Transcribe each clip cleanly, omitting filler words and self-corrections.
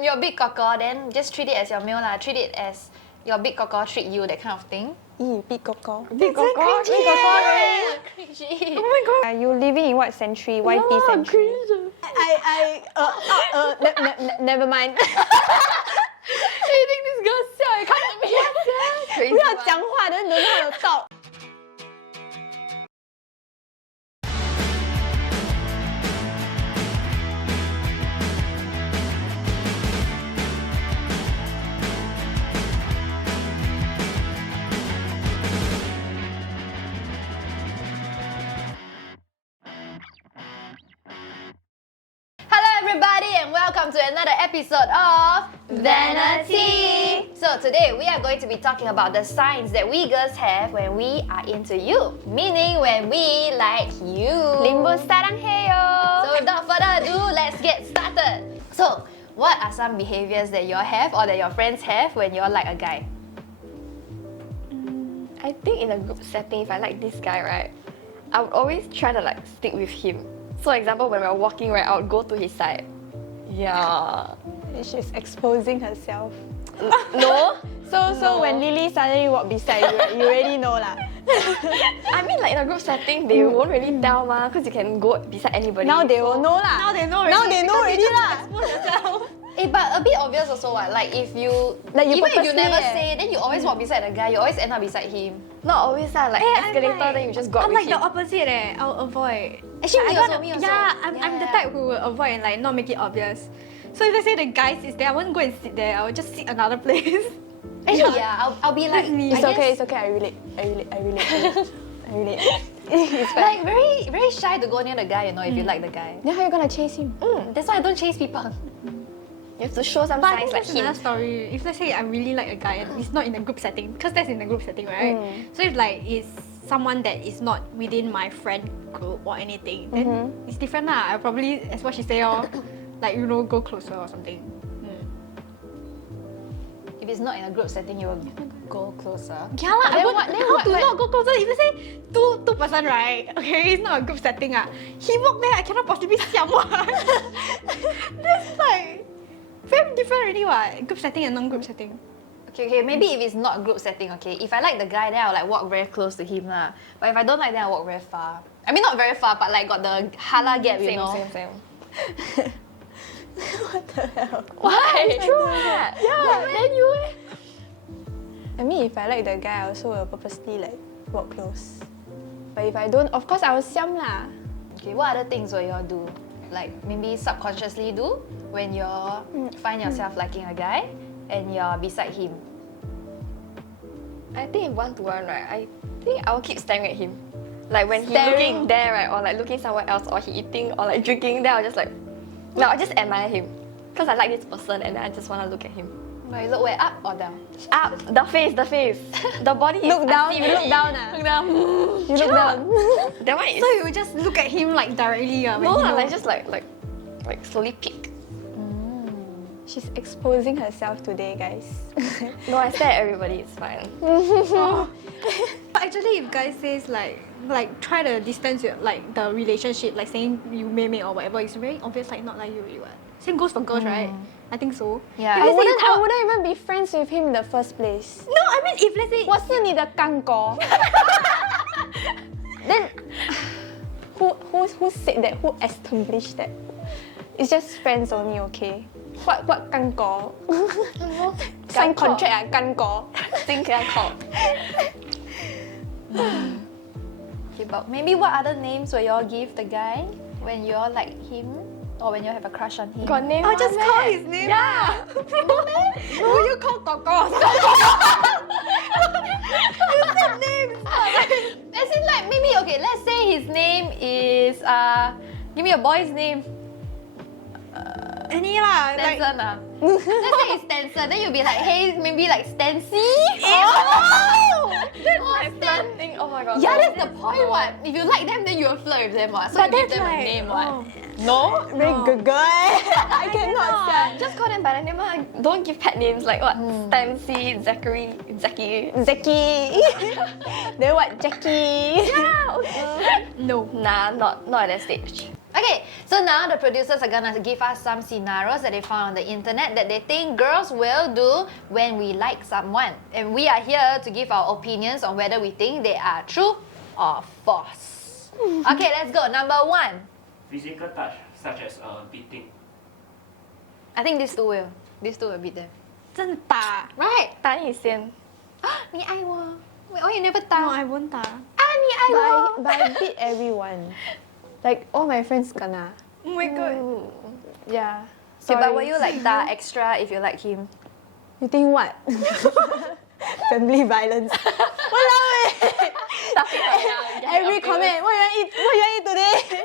when you're big coco, then just treat it as your meal lah. Treat it as your big coco treat you, that kind of thing. Big coco. Big coco. Big coco. Cringy. Oh my god. Are you living in what century? YP century? Never mind. You think this girl siao? You come to me. Crazy 不要讲话的，轮到有道。Everybody, and welcome to another episode of Vanity. So today we are going to be talking about the signs that we girls have when we are into you, meaning when we like you. Limbo sarangheyo. So without further ado, let's get started. So what are some behaviors that you all have or that your friends have when you all like a guy? I think in a group setting, if I like this guy, right, I would always try to stick with him. So example, when we're walking, right, I would go to his side. Yeah. She's exposing herself. No? So when Lily suddenly walk beside you, you already know lah. I mean, in a group setting, they won't really tell because you can go beside anybody. Now they will know lah. Now they know already. Now they know already lah. But a bit obvious also what? Like if you, even if you never say, then you always walk beside the guy, you always end up beside him. Not always lah, escalator, then you just go up I'm with like him. the opposite I'll avoid. Actually, me also. Yeah, I'm the type who will avoid and not make it obvious. So if let's say the guys is there, I won't go and sit there. I'll just sit another place. Actually, yeah, I'll be like, It's okay. I relate. It's fine. Like very, very shy to go near the guy, if you like the guy. Then how are you gonna chase him? That's why I don't chase people. You have to show some But I signs think like that's another him. story. If let's say I really like a guy and it's not in a group setting, because that's in a group setting, right? So if it's someone that is not within my friend group or anything, then it's different lah. I'll probably, as what she say, go closer or something. If it's not in a group setting, you will go closer. Yeah lah, Then how what- to not go closer? If let's say two person, right? Okay, it's not a group setting he walk there, I cannot possibly siam what. That's very different already what? Group setting and non-group setting. Okay, maybe if it's not group setting, okay. If I like the guy, then I'll walk very close to him lah. But if I don't like, then I walk very far. I mean, not very far, but got the hala gap, you know. Same. What the hell? Why? True what? Yeah. Then you I mean, if I like the guy, I also will purposely walk close. But if I don't, of course I will siam lah. Okay, what other things will you all do? Like maybe subconsciously do when you find yourself liking a guy and you're beside him. I think one-to-one, right, I think I will keep staring at him. Like when he's Staring? looking there, right, or looking somewhere else, or he eating or drinking, then I'll just I'll just admire him. Because I like this person and I just want to look at him. But you look where, up or down? Up, the face. The body is Look down, I see you look already. down ah. Look down. You look down. That one is... So you just look at him directly when No, you know. just slowly peek. She's exposing herself today, guys. No, I stare at everybody, it's fine. But actually, if guys says try to distance your the relationship, saying you may or whatever, it's very obvious not like you really what. Same goes for girls, right? I think so. Yeah. If I let's say you wouldn't even be friends with him in the first place. No, I mean if let's say 我是你的干哥 Then who said that? Who established that? It's just friends only, okay? What 干哥? Sign contract 干哥 Think I called. Okay, but maybe what other names will you all give the guy when you all like him or when you have a crush on him? Got name I'll just one, call meh? his name. Yeah. Will you call Coco? You said names. As in maybe, okay, let's say his name is, give me a boy's name. Any lah. Stenson let's say it's Stenson, then you'll be like, hey, maybe Stancy? That's my first thing. Oh my god. Yeah, no. that's the point what. If you like them, then you'll flirt with them what. So you give them a name what. No? Very good girl. I cannot stand. Just call them by the name. Don't give pet names like what? Stancy, Zachary, Zachy. Zeki. Then what? Jackie. Yeah, okay. No. Nah, not at that stage. Okay, so now the producers are gonna give us some scenarios that they found on the internet that they think girls will do when we like someone. And we are here to give our opinions on whether we think they are true or false. Okay, let's go. Number 1. Physical touch, such as beating. I think these two will. These two will beat them. 真的打 Right? 打你先。你爱我. Wait, why you never 打? ？No, I won't 打。 你爱我. But I beat everyone. Like all my friends kena. Oh my god. Yeah. Okay, Sorry. but will you like 打 extra if you like him? You think what? Family violence. Walao Every comment, what you want eat? What you want eat today?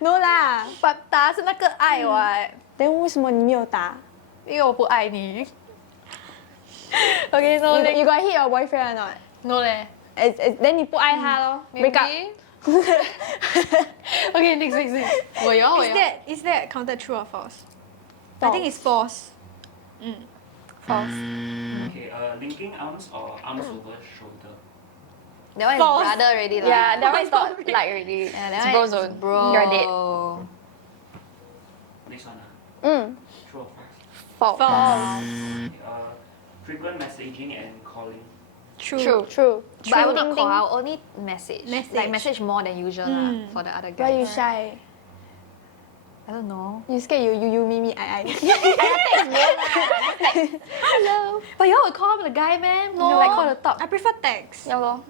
No lah. But 打是那个爱 what? Then 为什么你没有打？因为我不爱你. Okay, so You got hit your boyfriend or not? no leh. Then 你不爱他咯 Break up. Maybe. Okay, next. 我有。 Is that counted true or false? I think it's false. Okay, linking arms or arms over shoulder. That one is False. brother already lah. Yeah, that one is not like already. Yeah, that It's one bro is zone. Bro. You're dead. Next one. True or False. false? False. Okay, frequent messaging and calling. True. True. But I will not Ding, call. ding. I will only message. Message. Like message more than usual lah for the other Why you guys. shy? I don't know. You scared you me I. Hello. But you all will call the guy, man. No. Like call the top. I prefer text. Yeah lor.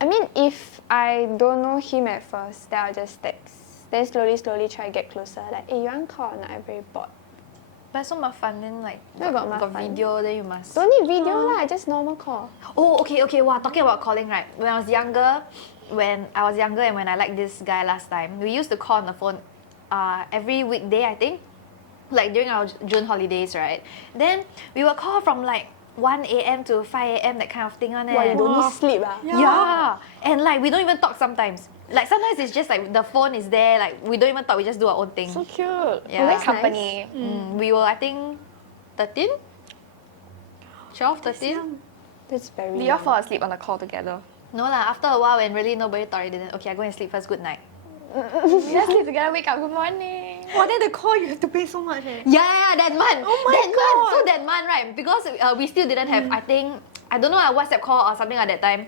I mean, if I don't know him at first, then I'll just text. Then slowly try to get closer. Like, hey, you want call or not? I'm very bored. But so fun then like Where got got mafan? video then you must. Don't need video lah, just normal call. Oh, okay. Wow, talking about calling, right? When I was younger and when I liked this guy last time, we used to call on the phone every weekday, I think. Like during our June holidays, right? Then we would call from like 1 a.m. to 5 a.m. that kind of thing on Why you don't need sleep ah? Yeah. And like we don't even talk sometimes. Like sometimes it's just like the phone is there, like we don't even talk, we just do our own thing. So cute. Yeah. Like company. We were, I think, 13? 12, 13? That's very. Did you all young. fall asleep on the call together? No lah, after a while when really nobody thought it didn't. Okay, I go and sleep first, good night. We just sleep together, wake up, good morning. Wow, then the call you have to pay so much eh. Yeah, that month. Oh my that God. month. So that month, right? Because we still didn't have, I think, I don't know, a WhatsApp call or something at that time.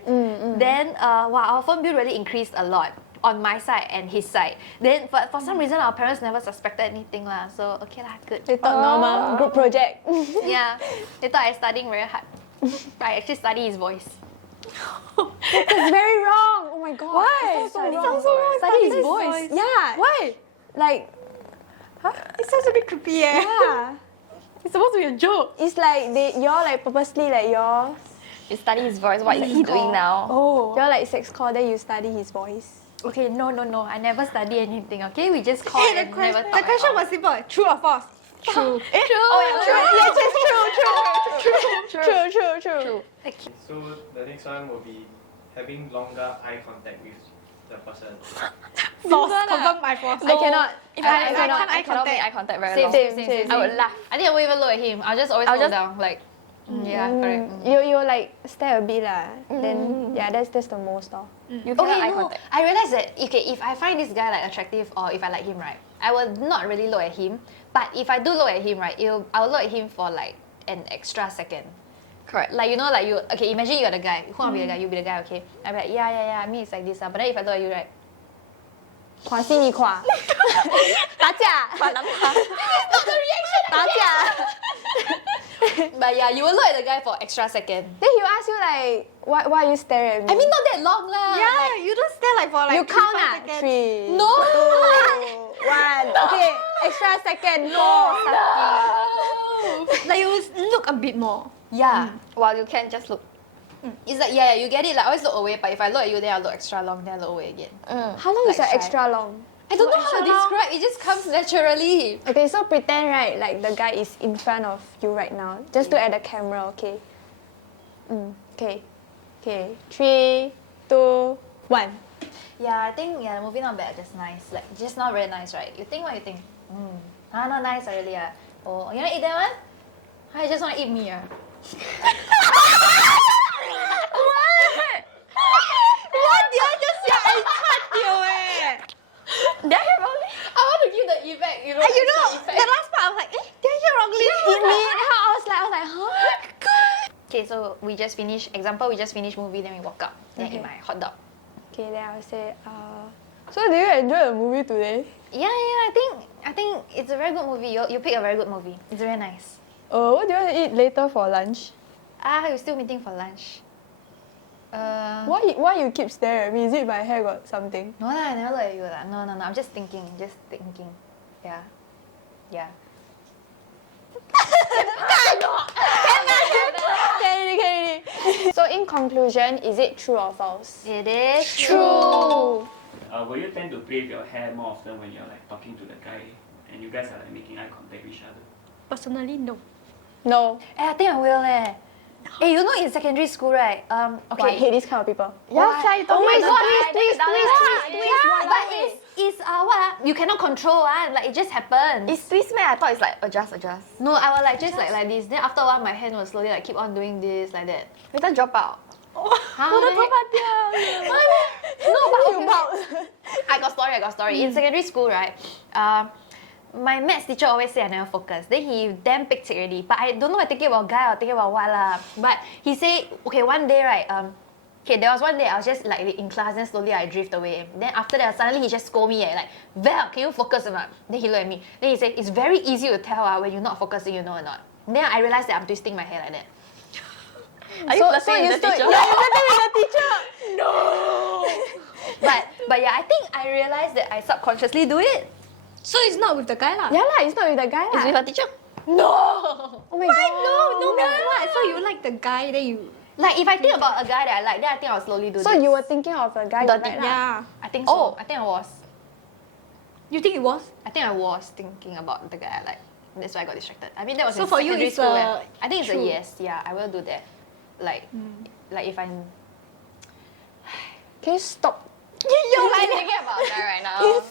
Then, wow, our phone bill really increased a lot on my side and his side. Then, but for some reason, our parents never suspected anything lah. So okay lah, good. They thought normal group project. Yeah, they thought I studying very hard. But I actually study his voice. That's very wrong. Oh my god. Why? It sounds so It wrong. sounds so wrong. Study his Study his voice. voice. Yeah. Why? Like, It sounds a bit creepy eh. yeah. It's supposed to be a joke. It's like y'all like purposely like y'all You study his voice. What is he doing now? y'all like sex call, then you study his voice. Okay, no. I never study anything, okay? We just call Hey, and never talk the question at all. was simple. True or false? True. True. Oh, yeah, true. Yes, yes, true. So the next one will be having longer eye contact with the person. False. Confirm my false. I cannot. If I I cannot. cannot make eye contact very Same, long. same. I would laugh. I think I won't even look at him. I'll just always I'll look just- down. Like, yeah, correct. You like stare a bit lah. Then yeah, that's the most though. You cannot Okay, eye no. contact. I realized that okay, if I find this guy like attractive or if I like him, right, I will not really look at him. But if I do look at him, right, I will look at him for like an extra second. Correct. Like you know, like you okay. Imagine you're the guy. Who will be the guy? You be the guy, okay? I'll be like, yeah. I mean, it's like this. But then if I look at you, right, 垮心你垮，打架，打架。 but yeah, you will look at the guy for extra second. Then he'll ask you like, why are you staring at me? I mean, not that long lah. Yeah, you don't stare like for like you count 3-5 ah. seconds. 3, No. 2, 1. Okay, extra second. 4. Like you look a bit more. Yeah. While you can just look. It's like yeah, you get it. Like I always look away, but if I look at you, then I'll look extra long, then I'll look away again. How long is Like your extra long? I don't know how to describe. It just comes naturally. Okay, so pretend right, like the guy is in front of you right now. Just look at the camera, okay? Okay. 3, 2, 1. Yeah, I think the movie not bad, just nice. Like just not very nice, right? You think what you think? Not nice really. Oh, you wanna eat that one? I just wanna eat me. What did I just say? I cut you eh. Did I have a effect, you know. And you know, the last part I was like, eh, did I hear wrongly? Hit me. And I was like, huh? Okay, so we just finished. Example, we just finished movie, then we walk out. Then eat my hot dog. Okay, then I'll say, so do you enjoy the movie today? Yeah, I think it's a very good movie. You pick a very good movie. It's very nice. What do you want to eat later for lunch? We're still meeting for lunch. Why you keep staring at me? Is it my hair got something? No lah, I never look at you lah. No. I'm just thinking. Yeah. Okay. So in conclusion, is it true or false? It is True. Will you tend to play with your hair more often when you're like talking to the guy and you guys are like making eye contact with each other? Personally, no. No. I think I will leh. You know in secondary school, right? I Okay. hate this kind of people. Yeah, you Oh my god, twist. but it's what? You cannot control like it just happens. It's twist man. I thought it's like adjust. No, I will like just like this. Then after a while, my hand will slowly like keep on doing this like that. Later drop out. Huh? No, but I got story. In secondary school, right? My maths teacher always say I never focus. Then he damn pek already. But I don't know if I thinking about guy or thinking about what lah. But he say, okay, one day, right? There was one day I was just like in class, then slowly I drift away. Then after that, suddenly he just scold me like, Val, can you focus or not? Then he looked at me. Then he said, it's very easy to tell when you're not focusing, you know or not. Then I realized that I'm twisting my hair like that. Are you flirting with the teacher? Yeah, you're flirting with the teacher. But yeah, I think I realized that I subconsciously do it. So it's not with the guy lah. Yeah lah, it's not with the guy It's lah. with her teacher. No! Oh my god. No, what? So you like the guy, then you... Like if I think about a guy that I like, then I think I'll slowly do So this. you were thinking of a guy you like lah. Yeah. I think so. Oh. I think I was. You think it was? I think I was thinking about the guy I like. That's why I got distracted. I mean that was So in for you, secondary it's school. a I think it's true. a yes. Yeah, I will do that. Like if I'm. Can you stop? You're like thinking about that right now.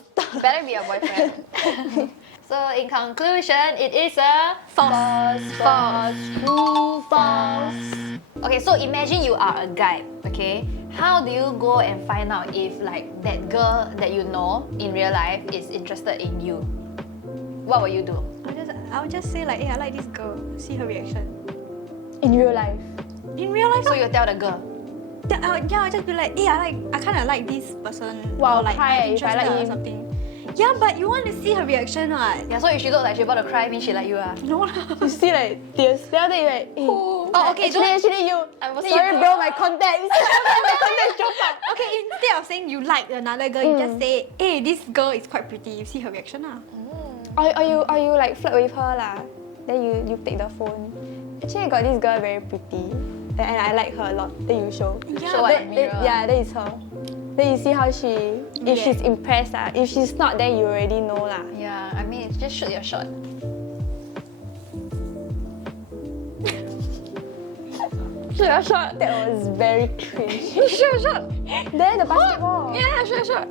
Better be a boyfriend. So in conclusion, it is a false. True, false. Okay, so imagine you are a guy. Okay, how do you go and find out if like that girl that you know in real life is interested in you? What will you do? I'll just say like, hey, I like this girl. See her reaction. In real life. In real life, So you tell the girl. yeah, I'll just be like, hey, I kind of like this person. Wow, or like cry I'm if I like interested or him. something. Yeah, but you want to see her reaction, what? Yeah, so if she look like she about to cry, means she like you No lah. You see like tears. Then after you like, hey, Oh, okay. actually you. I'm Sorry bro, my contacts. My contacts dropped out. Okay, instead of saying you like another girl, you just say, hey, this girl is quite pretty. You see her reaction, lah. Or you like flirt with her lah. Then you take the phone. Actually I got this girl very pretty. And I like her a lot. Then you show. Yeah, Show what in mirror. Yeah, that is her. Then you see how she, if she's impressed lah. If she's not, then you already know lah. Yeah, I mean, just shoot your shot. Shot. That was very cringe. Sure. Then the basketball. Yeah, sure.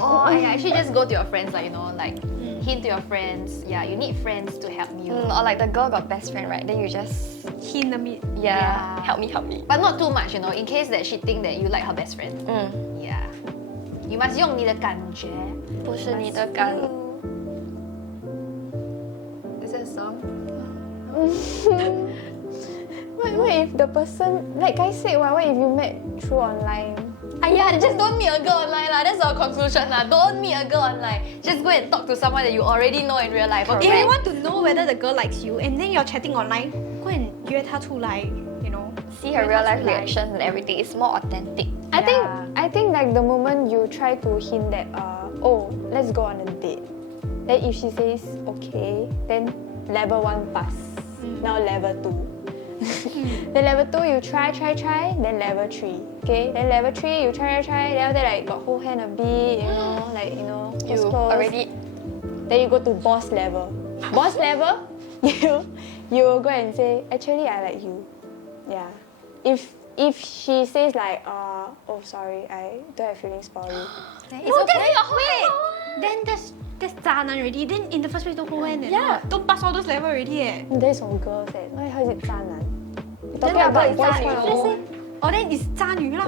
Or I actually just go to your friends, like, you know, like hint to your friends. Yeah, you need friends to help you. Or like the girl got best friend, right? Then you just Hint a bit. yeah. Help me. But not too much, you know, in case that she think that you like her best friend. Yeah. You must 用你的感觉. 不是你的感。 Is it a song? What if the person, like I said, what if you met through online? Yeah, just don't meet a girl online lah. That's our conclusion lah. Don't meet a girl online. Just go and talk to someone that you already know in real life. If Okay. you want to know whether the girl likes you and then you're chatting online, go and 约她出来, you know. See her real life reactions and everything. It's more authentic. I think like the moment you try to hint that oh, let's go on a date. Then if she says okay, then level 1 pass. Now level 2. Then level 2 you try, then level 3. Okay, then level 3 you try, then after that like got hold hand a bit, you know, like you know, You close. already Then you go to boss level. Boss level, you go and say, actually I like you. Yeah. If she says like oh sorry, I don't have feelings for you. It's okay. Wait, then that's 渣男 already. Then in the first place don't hold hand. Yeah. Don't pass all those level already. That's for girls. How is it 渣男? You're talking Then about the boys boy is point of fine. view. or then it's 渣女啦。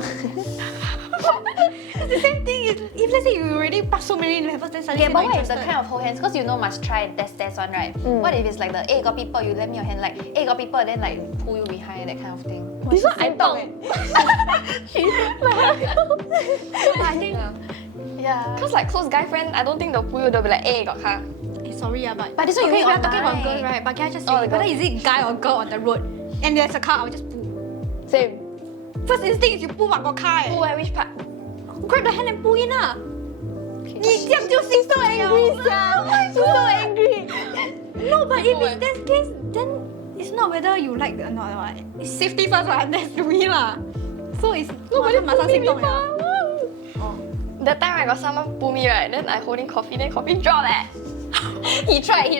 It's the same thing. If let's say you already pass so many levels, then suddenly Yeah, you're but not what if the interested. kind of hold hands? Because you know must try test one, right? What if it's like the got people, you lend me your hand, like got people, then like pull you behind, that kind of thing. This one I talk. I think. Yeah. Cause like close guy friend, I don't think they'll pull you. They'll be like, hey, got car. Sorry, but But this one you okay, mean we are talking about online. girls, right? But can I just say, Oh, the whether girl. is it guy or girl on the road, and there's a car, I'll just pull. Same. First instinct is you pull what got car. Pull at which part? Grab the hand and pull in ah. 你这样就 so angry, so angry. No, but if it's that case, then it's not whether you like or not. What. It's safety first lah. That's the me lah. So it's nobody must have That time I got someone pull me right, then I holding coffee, then coffee drop He tried.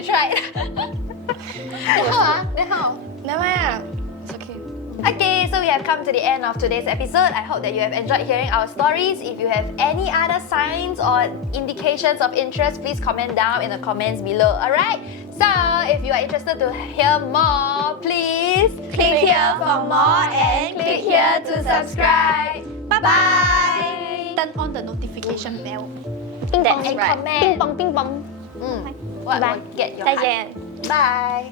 Then how? Never mind. It's okay. Okay, so we have come to the end of today's episode. I hope that you have enjoyed hearing our stories. If you have any other signs or indications of interest, please comment down in the comments below. Alright? So, if you are interested to hear more, please click here for more and click here to subscribe. Bye-bye! turn on the notification bell. Ping That pong. and Ping comment. pong, ping pong. What Bye. will get your 再 hype? 见。 Bye!